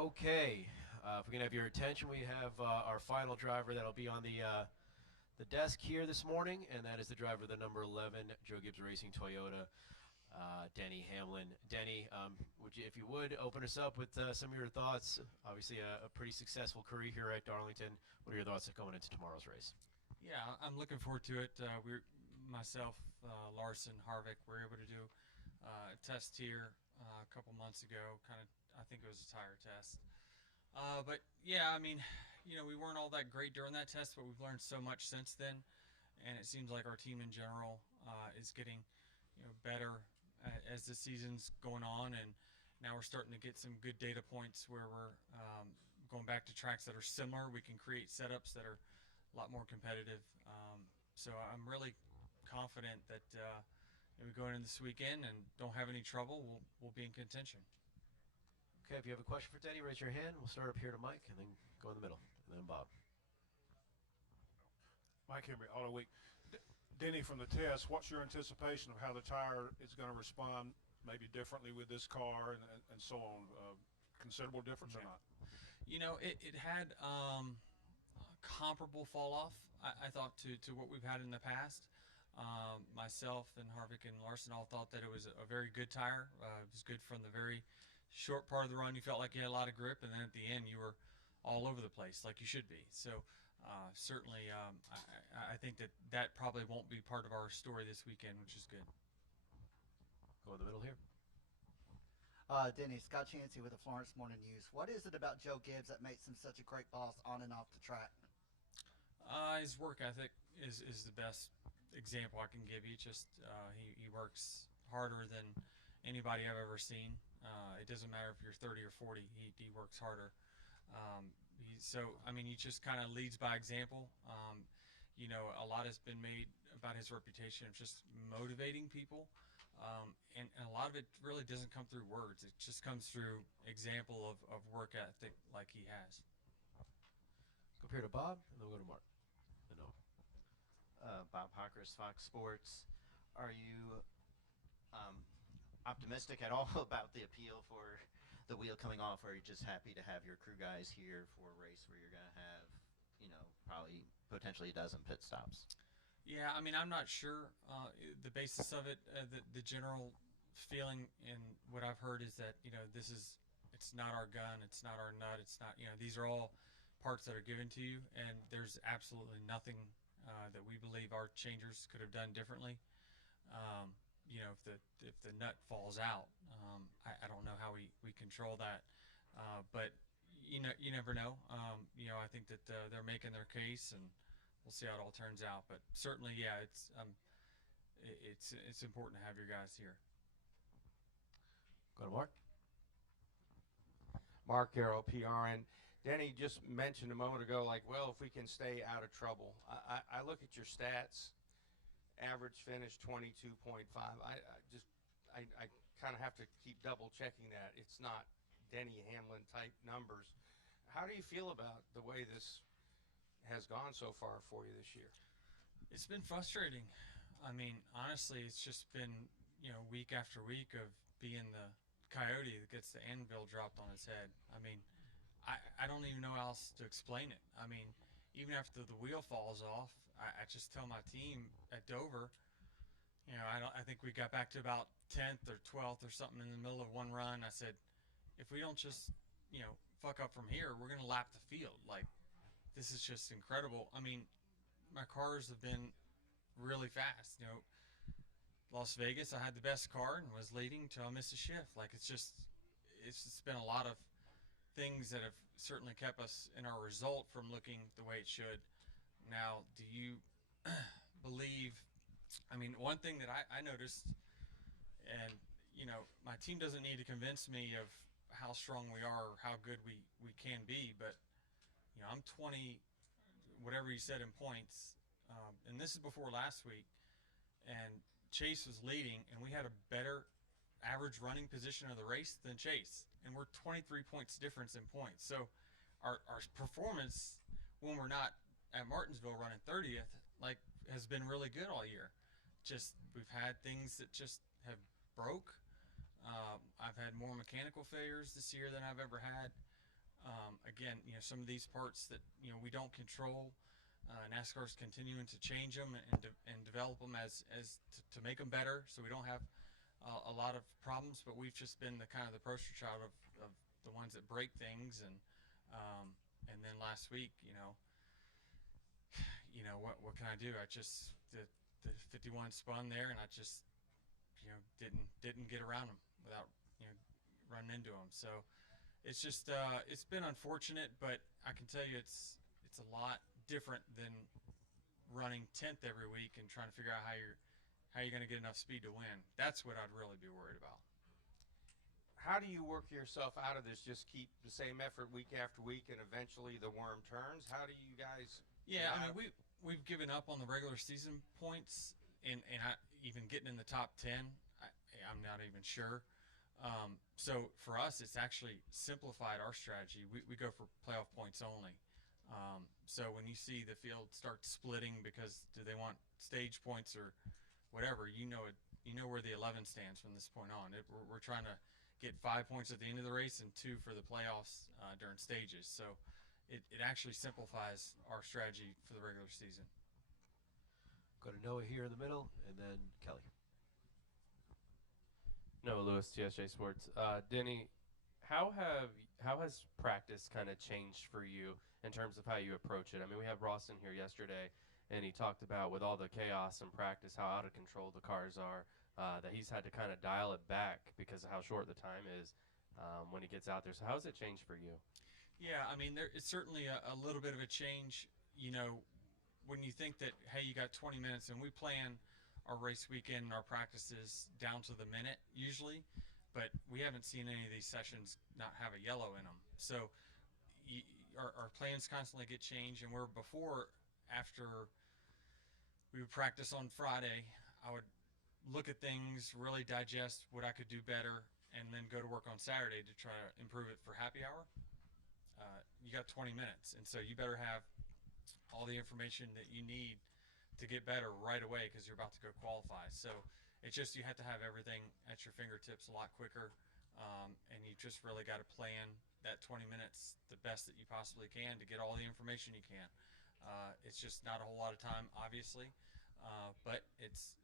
Okay, if we can have your attention, we have our final driver that'll be on the desk here this morning, and that is the driver of the number 11 Joe Gibbs Racing Toyota, Denny Hamlin. Denny, would you, if you would, open us up with some of your thoughts? Obviously, a pretty successful career here at Darlington. What are your thoughts going into tomorrow's race? Yeah, I'm looking forward to it. Myself, Larson, Harvick, were able to do a test here a couple months ago. I think it was a tire test. But yeah, I mean, we weren't all that great during that test, but we've learned so much since then, and it seems like our team in general is getting, better as the season's going on, and now we're starting to get some good data points where we're going back to tracks that are similar. We can create setups that are a lot more competitive. So I'm really confident that if we go into this weekend and don't have any trouble, we'll be in contention. Okay, if you have a question for Denny, raise your hand. We'll start up here to Mike, and then go in the middle, and then Bob. Mike Henry, Auto Week. Denny, from the test, what's your anticipation of how the tire is going to respond maybe differently with this car and so on? Considerable difference or not? It had comparable fall off, I thought, to what we've had in the past. Myself and Harvick and Larson all thought that it was a very good tire. It was good from the very short part of the run. You felt like you had a lot of grip, and then at the end you were all over the place like you should be. So certainly I think that probably won't be part of our story this weekend, which is good. Go in the middle here. Denny, Scott Chansey with the Florence Morning News. What is it about Joe Gibbs that makes him such a great boss on and off the track? His work ethic is the best example I can give you. Just he works harder than anybody I've ever seen. It doesn't matter if you're 30 or 40. He works harder. He just kind of leads by example. A lot has been made about his reputation of just motivating people. And a lot of it really doesn't come through words. It just comes through example of work ethic like he has. Go up here to Bob, and then we'll go to Mark. No. Bob Hockers, Fox Sports. Are you optimistic at all about the appeal for the wheel coming off, or are you just happy to have your crew guys here for a race where you're going to have, probably potentially a dozen pit stops? Yeah, I mean, I'm not sure the basis of it. The general feeling and what I've heard is that, it's not our gun, it's not our nut, it's not, these are all parts that are given to you, and there's absolutely nothing that we believe our changers could have done differently. If the nut falls out, I don't know how we control that, but you never know. I think that they're making their case, and we'll see how it all turns out. But certainly, yeah, it's important to have your guys here. Go to Mark. Mark Arrow, PRN. Denny just mentioned a moment ago, if we can stay out of trouble. I look at your stats, average finish 22.5. I kind of have to keep double checking that. It's not Denny Hamlin type numbers. How do you feel about the way this has gone so far for you this year? It's been frustrating. I mean, honestly, it's just been, week after week of being the coyote that gets the anvil dropped on his head. I mean, I don't even know how else to explain it. I mean, even after the wheel falls off, I just tell my team at Dover, I think we got back to about 10th or 12th or something in the middle of one run. I said, if we don't just, fuck up from here, we're going to lap the field. This is just incredible. I mean, my cars have been really fast. Las Vegas, I had the best car and was leading till I missed a shift. It's just been a lot of things that have certainly kept us in our result from looking the way it should. Now, do you believe, one thing that I noticed, and, my team doesn't need to convince me of how strong we are or how good we can be, but, I'm 20, whatever you said in points, and this is before last week, and Chase was leading, and we had a better average running position of the race than Chase, and we're 23 points difference in points. So our performance when we're not at Martinsville running 30th has been really good all year. Just we've had things that just have broke. I've had more mechanical failures this year than I've ever had. Again, some of these parts that we don't control. NASCAR's continuing to change them and develop them as to make them better, so we don't have a lot of problems. But we've just been the kind of the poster child of the ones that break things, and then last week, what can I do? I just the 51 spun there, and I just didn't get around them without running into them. So it's just it's been unfortunate, but I can tell you it's a lot different than running 10th every week and trying to figure out how you're going to get enough speed to win. That's what I'd really be worried about. How do you work yourself out of this? Just keep the same effort week after week, and eventually the worm turns. How do you guys? Yeah, I mean we've given up on the regular season points, and even getting in the top 10. I'm not even sure. So for us, it's actually simplified our strategy. We go for playoff points only. So when you see the field start splitting because do they want stage points or whatever, you know where the 11 stands from this point on. We're trying to get 5 points at the end of the race and 2 for the playoffs during stages. So it actually simplifies our strategy for the regular season. Go to Noah here in the middle, and then Kelly. Noah Lewis, TSJ Sports. Denny, how has practice kind of changed for you in terms of how you approach it? I mean, we have Ross in here yesterday, and he talked about with all the chaos in practice, how out of control the cars are, that he's had to kind of dial it back because of how short the time is when he gets out there. So how has it changed for you? Yeah, I mean, it's certainly a little bit of a change. When you think that, hey, you got 20 minutes, and we plan our race weekend and our practices down to the minute usually, but we haven't seen any of these sessions not have a yellow in them. So our plans constantly get changed, and after we would practice on Friday, I would look at things, really digest what I could do better, and then go to work on Saturday to try to improve it for happy hour. You got 20 minutes, and so you better have all the information that you need to get better right away because you're about to go qualify. So it's just you have to have everything at your fingertips a lot quicker, and you just really got to plan that 20 minutes the best that you possibly can to get all the information you can. It's just not a whole lot of time, obviously, but it's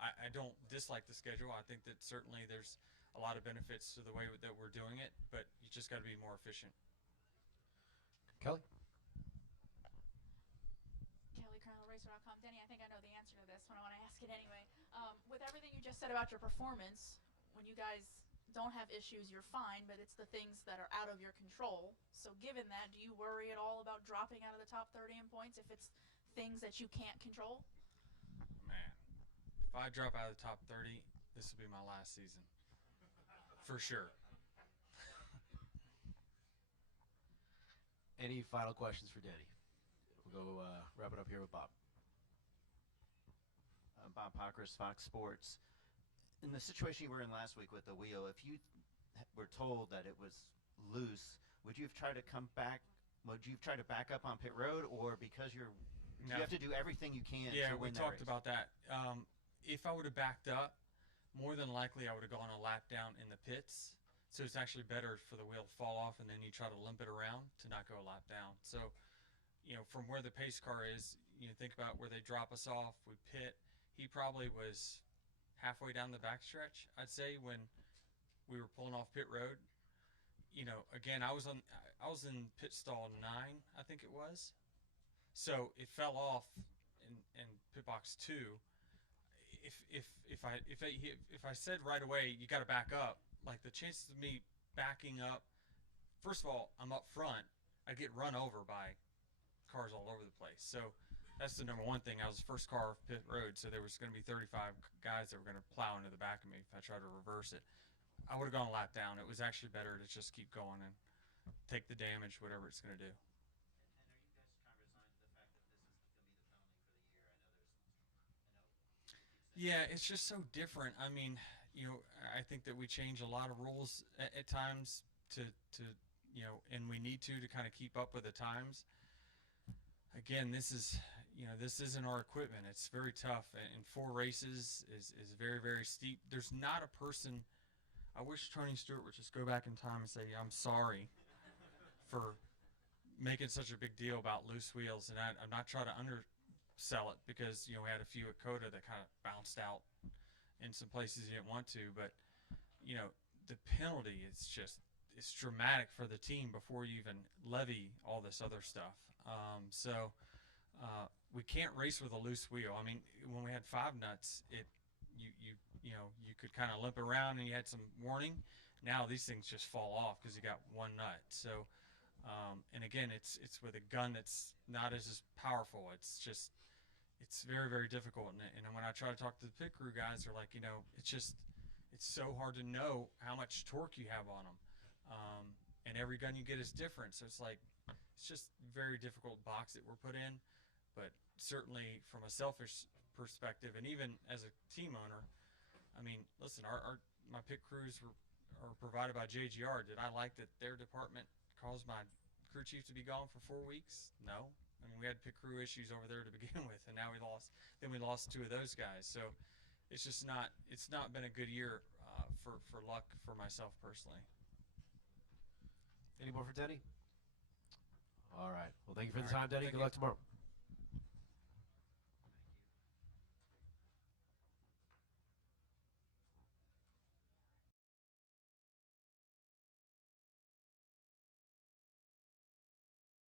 I don't dislike the schedule. I think that certainly there's a lot of benefits to the way that we're doing it, but you just got to be more efficient. Kelly? KellyCrandallRacer.com. Denny, I think I know the answer to this, but I want to ask it anyway. With everything you just said about your performance, when you guys don't have issues, you're fine, but it's the things that are out of your control. So given that, do you worry at all about dropping out of the top 30 in points if it's things that you can't control? Man, if I drop out of the top 30, this will be my last season. For sure. Any final questions for Denny? We'll go wrap it up here with Bob. Bob Pockers, Fox Sports. In the situation you were in last week with the wheel, if you were told that it was loose, would you have tried to come back? Would you have tried to back up on pit road, or because you have to do everything you can? Yeah, to we win talked that race? about that. If I would have backed up, more than likely I would have gone a lap down in the pits. So it's actually better for the wheel to fall off, and then you try to limp it around to not go a lap down. So, from where the pace car is, think about where they drop us off. We pit. He probably was halfway down the backstretch, I'd say, when we were pulling off pit road. Again, I was in pit stall 9, I think it was. So it fell off in pit box 2. If I said right away you got to back up, like the chances of me backing up, first of all, I'm up front. I get run over by cars all over the place. So that's the number one thing. I was the first car off pit road, so there was going to be 35 guys that were going to plow into the back of me if I tried to reverse it. I would have gone a lap down. It was actually better to just keep going and take the damage, whatever it's going to do. And are you guys kind of resigned to the fact that this is going to be the penalty for the year? Yeah, it's just so different. I mean, I think that we change a lot of rules at times to and we need to kind of keep up with the times. Again, this isn't our equipment. It's very tough, and 4 races is very, very steep. There's not a person. I wish Tony Stewart would just go back in time and say, "I'm sorry for making such a big deal about loose wheels, and I'm not trying to undersell it because we had a few at Coda that kind of bounced out in some places you didn't want to, but the penalty is just it's dramatic for the team before you even levy all this other stuff. So we can't race with a loose wheel. I mean, when we had 5 nuts, you could kind of limp around and you had some warning. Now these things just fall off because you got 1 nut. So, and again, it's with a gun that's not as powerful. It's very, very difficult. And when I try to talk to the pit crew guys, they're like, it's so hard to know how much torque you have on them. And every gun you get is different. So it's just very difficult box that we're put in. But certainly from a selfish perspective, and even as a team owner, I mean, listen, my pit crews are provided by JGR. Did I like that their department caused my crew chief to be gone for 4 weeks? No. I mean, we had pit crew issues over there to begin with, and now we lost 2 of those guys. So it's not been a good year for luck for myself personally. Any more for Denny? All right. Well, thank you for the time, Denny. Good luck tomorrow.